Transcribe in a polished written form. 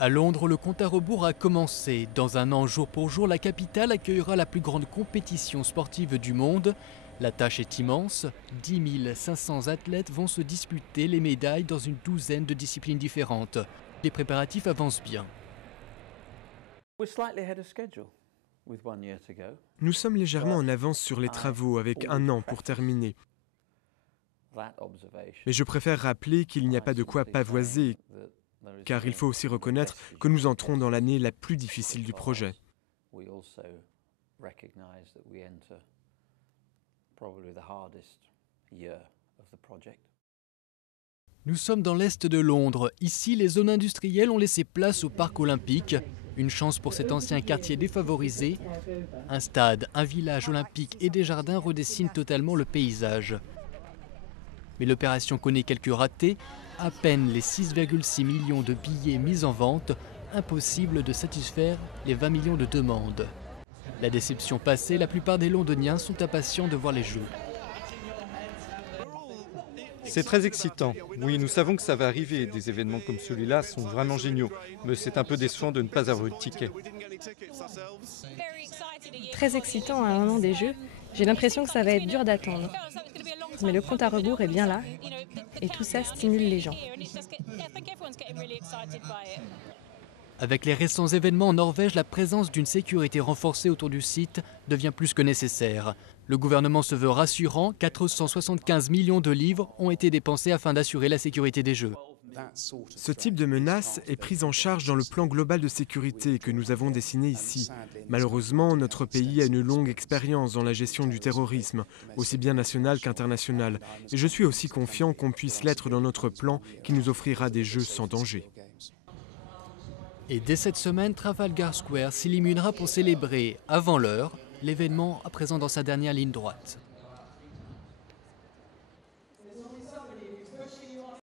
À Londres, le compte à rebours a commencé. Dans un an, jour pour jour, la capitale accueillera la plus grande compétition sportive du monde. La tâche est immense. 10 500 athlètes vont se disputer les médailles dans une douzaine de disciplines différentes. Les préparatifs avancent bien. Nous sommes légèrement en avance sur les travaux, avec un an pour terminer. Mais je préfère rappeler qu'il n'y a pas de quoi pavoiser, car il faut aussi reconnaître que nous entrons dans l'année la plus difficile du projet. Nous sommes dans l'est de Londres. Ici, les zones industrielles ont laissé place au parc olympique. Une chance pour cet ancien quartier défavorisé. Un stade, un village olympique et des jardins redessinent totalement le paysage. Mais l'opération connaît quelques ratés. À peine les 6,6 millions de billets mis en vente, impossible de satisfaire les 20 millions de demandes. La déception passée, la plupart des Londoniens sont impatients de voir les Jeux. C'est très excitant. Oui, nous savons que ça va arriver. Des événements comme celui-là sont vraiment géniaux. Mais c'est un peu décevant de ne pas avoir eu de ticket. Très excitant à un an des Jeux. J'ai l'impression que ça va être dur d'attendre. Mais le compte à rebours est bien là. Et tout ça stimule les gens. Avec les récents événements en Norvège, la présence d'une sécurité renforcée autour du site devient plus que nécessaire. Le gouvernement se veut rassurant, 475 millions de livres ont été dépensés afin d'assurer la sécurité des Jeux. Ce type de menace est pris en charge dans le plan global de sécurité que nous avons dessiné ici. Malheureusement, notre pays a une longue expérience dans la gestion du terrorisme, aussi bien national qu'international. Et je suis aussi confiant qu'on puisse l'être dans notre plan qui nous offrira des Jeux sans danger. Et dès cette semaine, Trafalgar Square s'illuminera pour célébrer, avant l'heure, l'événement à présent dans sa dernière ligne droite.